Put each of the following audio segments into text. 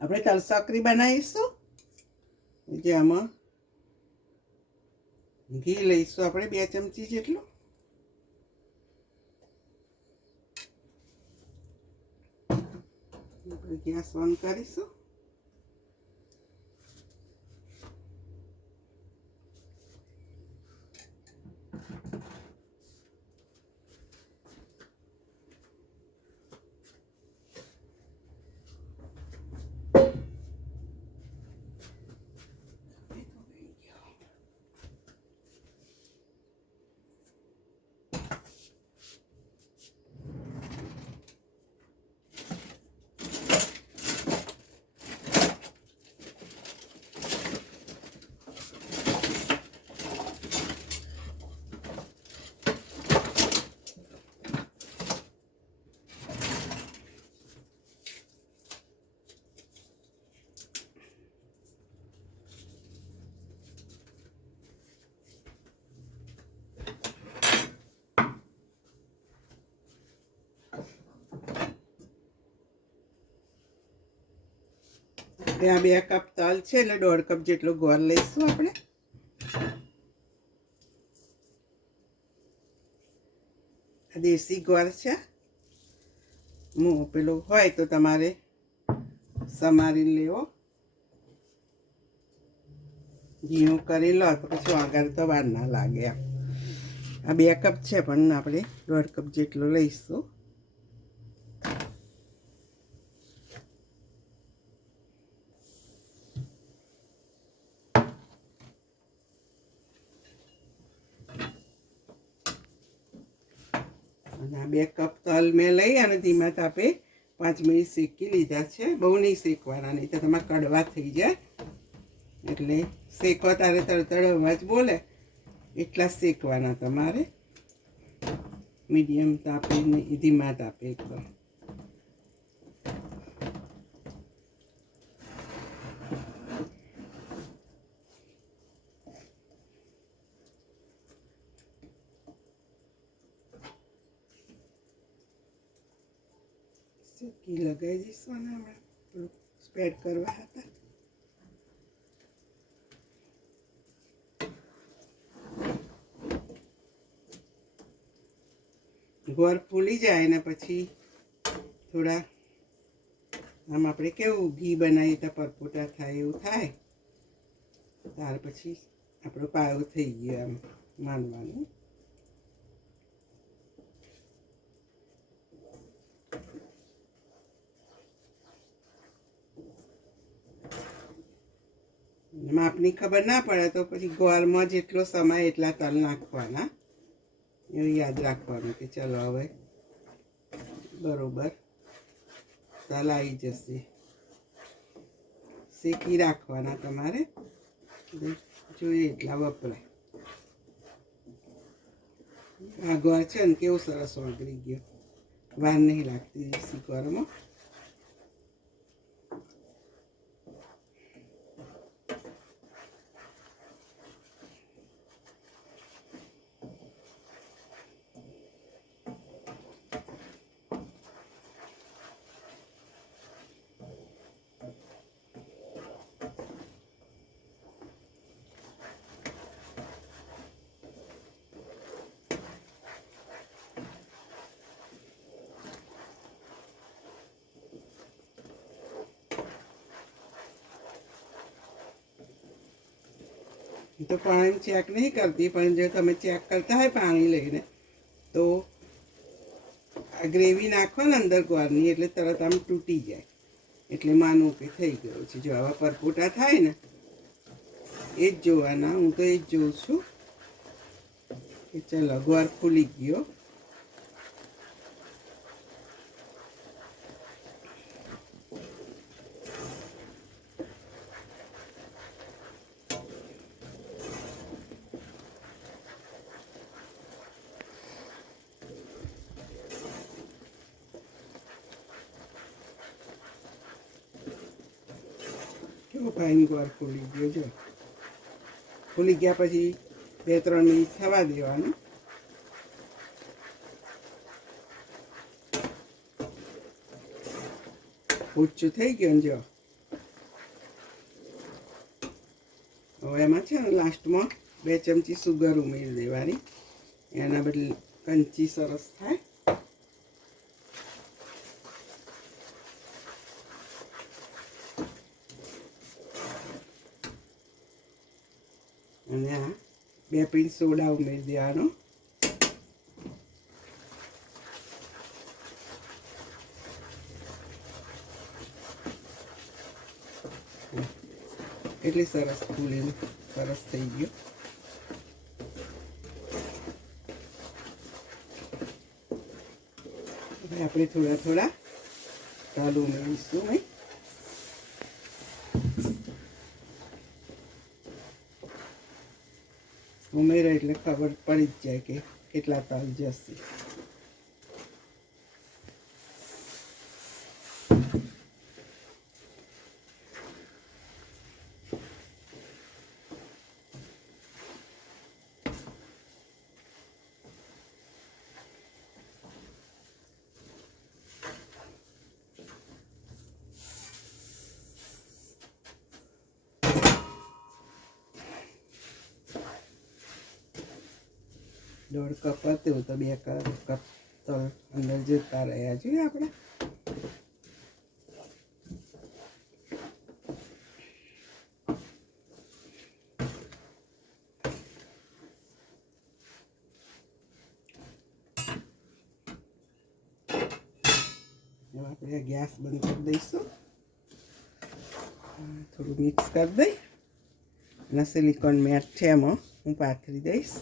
આપણે તલ સાકરી બનાવીશું. જે આમાં ઘી લઈશું આપણે 2 ચમચી જેટલું. ગેસ ઓન કરીશું. ત્યાં 2 કપ તલ છે એટલે 1.5 કપ જેટલો ગોળ લઈશું આપણે. દેશી ગોળ છે. પેલો હોય તો તમારે સમારી લેવો. ઝીણો કરી લો તો પછી વઘાર તો વાર ના લાગે. આ 2 કપ છે પણ આપણે 1.5 કપ જેટલો લઈશું. અને આ 2 કપ તલ મેં લઈ અને ધીમા તાપે 5 મિનિટ શેકી લીધા છે. બહુ નહીં શેકવાના, નહીં તો તમારે કડવા થઈ જાય. એટલે શેકો તારે તળતળ અવાજ બોલે એટલા શેકવાના તમારે. મીડિયમ તાપે ધીમા તાપે એકદમ. ઘી લગાવી દઈશું અને હમણાં સ્પ્રેડ કરવા હતા. ગોળ ફૂલી જાય ને પછી થોડા આમ આપણે કેવું ઘી બનાવીએ તો પરપોટા થાય એવું થાય. ત્યાર પછી આપણો પાયો થઈ ગયો આમ માનવાનું. માપની ખબર ના પડે તો પછી ગોળમાં જેટલો સમય એટલા તલ નાખવાના. એવું યાદ રાખવાનું કે ચલો હવે બરોબર તલ આવી જશે. શેકી રાખવાના તમારે, જોઈએ એટલા વપરાય. આ ગોળ છે ને કેવું સરસ વગળી ગયો, વાર નહીં લાગતી દેશી ગોળમાં. તો પાણી ચેક નહીં કરતી, પણ જો તમે ચેક કરતા હોય પાણી લઈને તો આ ગ્રેવી નાખો ને અંદર ગોળની એટલે તરત આમ તૂટી જાય. એટલે માનવું કે થઈ ગયું છે. જો આવા પરપોટા થાય ને એ જ જોવાના. હું તો એ જ જોઉં છું કે ચલો ગોળ ફૂલી ગયો. કેવો ફાઈન ગોળ ફૂલી ગયો. જો ફૂલી ગયા પછી 2-3 મિનિટ થવા દેવાનું. ઊંચું થઈ ગયું ને જો હવે એમાં છે ને લાસ્ટમાં 2 ચમચી સુગર ઉમેરી દેવાની, એના બદલે કંચી સરસ થાય. અને આ 2 પિંચ સોડા ઉમેરી દેવાનો. એટલી સરસ ફૂલીને સરસ થઈ ગયું. હવે આપણે થોડા થોડા તલ ઉમેરીશું. ઉમેરો એટલે ખબર પડી જ જાય કે કેટલા તલ જશે. દોઢ કપ હતું તો 2 કપ તલ અંદર જતા રહ્યા જોઈએ આપણે. આપણે ગેસ બંધ કરી દઈશું. થોડું મિક્સ કરી દઈ અને સિલિકોન મેટ છે એમાં હું પાથરી દઈશ.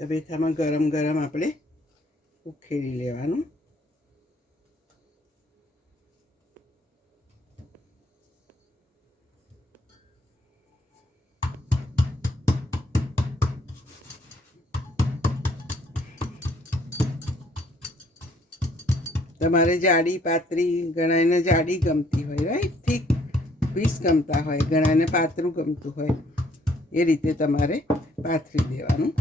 તવેથામાં ગરમ ગરમ આપણે ઉખેડી લેવાનું. તમારે જાડી પાતળી, ઘણાને જાડી ગમતી હોય, રાઈટ, થીક પીસ ગમતા હોય, ઘણાને પાતળું ગમતું હોય, એ રીતે તમારે પાથરી દેવાનું.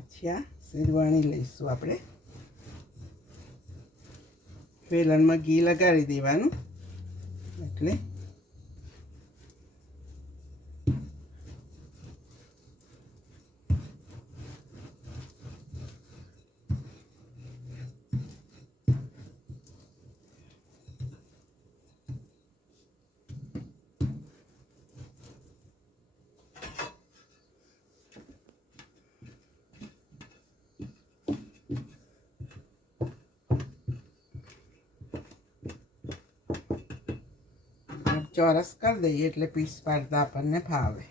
પછી આ શેરવાણી લઈશું આપણે. વેલણમાં ઘી લગાડી દેવાનું એટલે ચોરસ કરી દઈએ એટલે પીસ પાડતા આપણને ફાવે.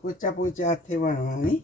પોચા પોચા હાથે વણવાની.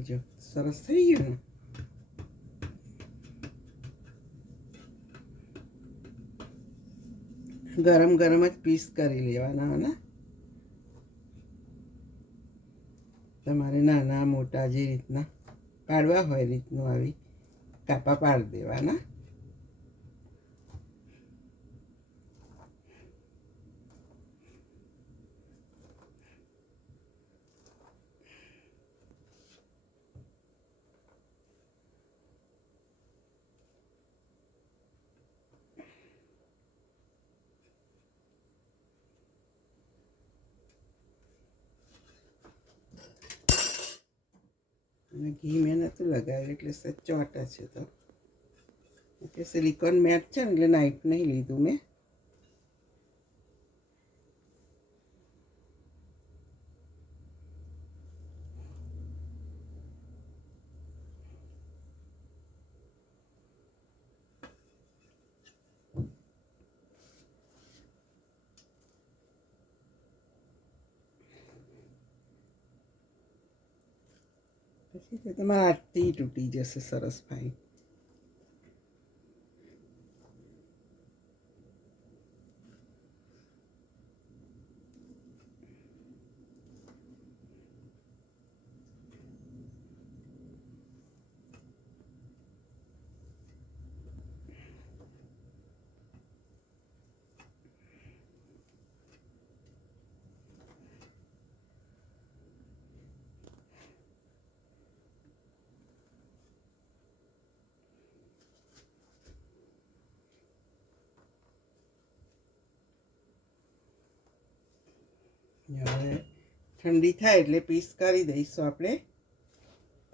કરજો. સરસ થઈ ગયું ને. ગરમ ગરમ જ પીસ કરી લેવાના ને. તમારે નાના મોટા જે રીતના પાડવા હોય રીતનું આવી કાપા પાડી દેવાના. અને ઘી મેં નહોતું લગાવ્યું એટલે સચોટ છે. તો એટલે સિલિકોન મેટ છે ને એટલે નાઈફ નહીં લીધું મેં. પછી તો તમારા હાથથી તૂટી જશે સરસ ફાઈન. હવે ઠંડી થાય એટલે પીસ કરી દઈશું આપણે.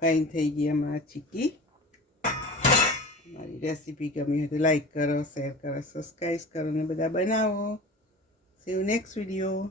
ફાઇન થઈ ગઈ અમારા ચીકી. મારી રેસીપી ગમી હોય તો લાઈક કરો, શેર કરો, સબસ્ક્રાઈબ કરો અને બધા બનાવો. C you next video.